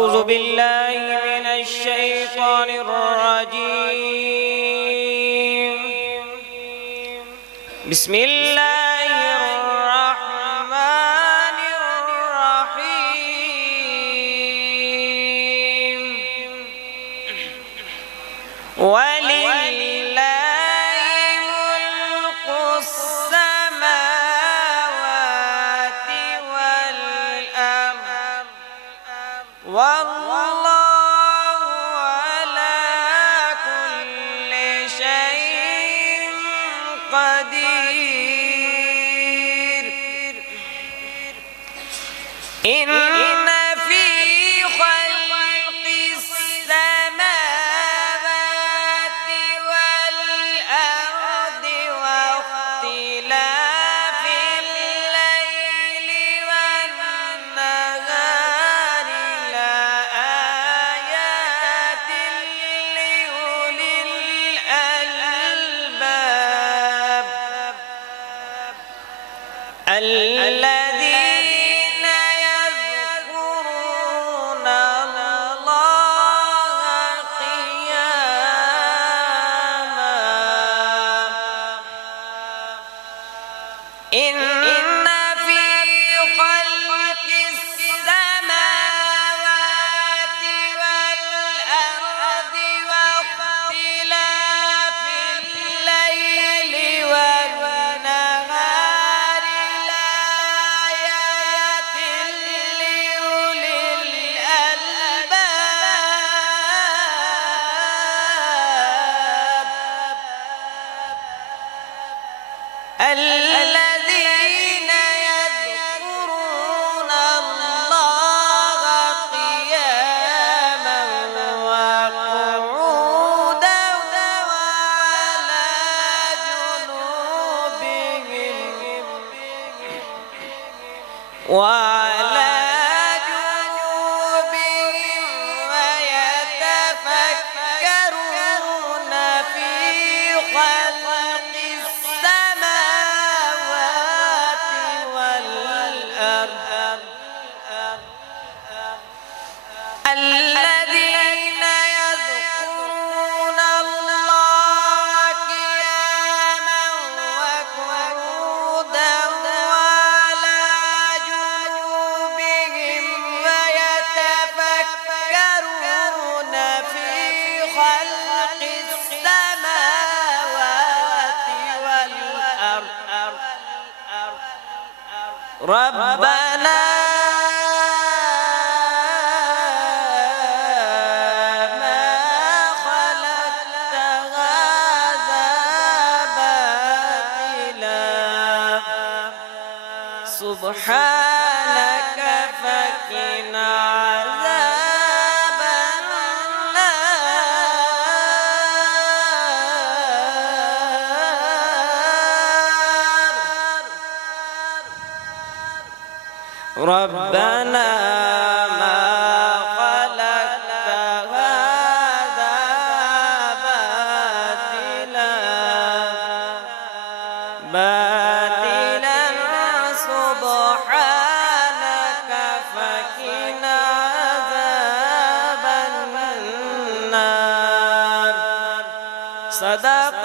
أعوذ بالله من الشيطان الرجيم. بسم الله الرحمن الرحيم. ولله ملك السماوات والأرض والله على كل شيء قدير. إن في خلق السماوات والأرض واختلاف الليل والنهار لآيات لأولي الألباب الذين يذكرون الله قياما. إن في خلق السماوات والأرض واختلاف الليل والنهار لآيات لأولي الألباب الذين يذكرون الله قياما وقعودا وعلى جنوبهم ويتفكرون في خلق السماوات والأرض الذين يذكرون الله قياما وقعودا وعلى جنوبهم ويتفكرون في خلق السماوات والأرض ربنا ما خلقت هذا باطلا سبحانك فقنا عذاب النار. ربنا ما خلقت هذا باطلا سبحانك فقنا عذاب النار. صدق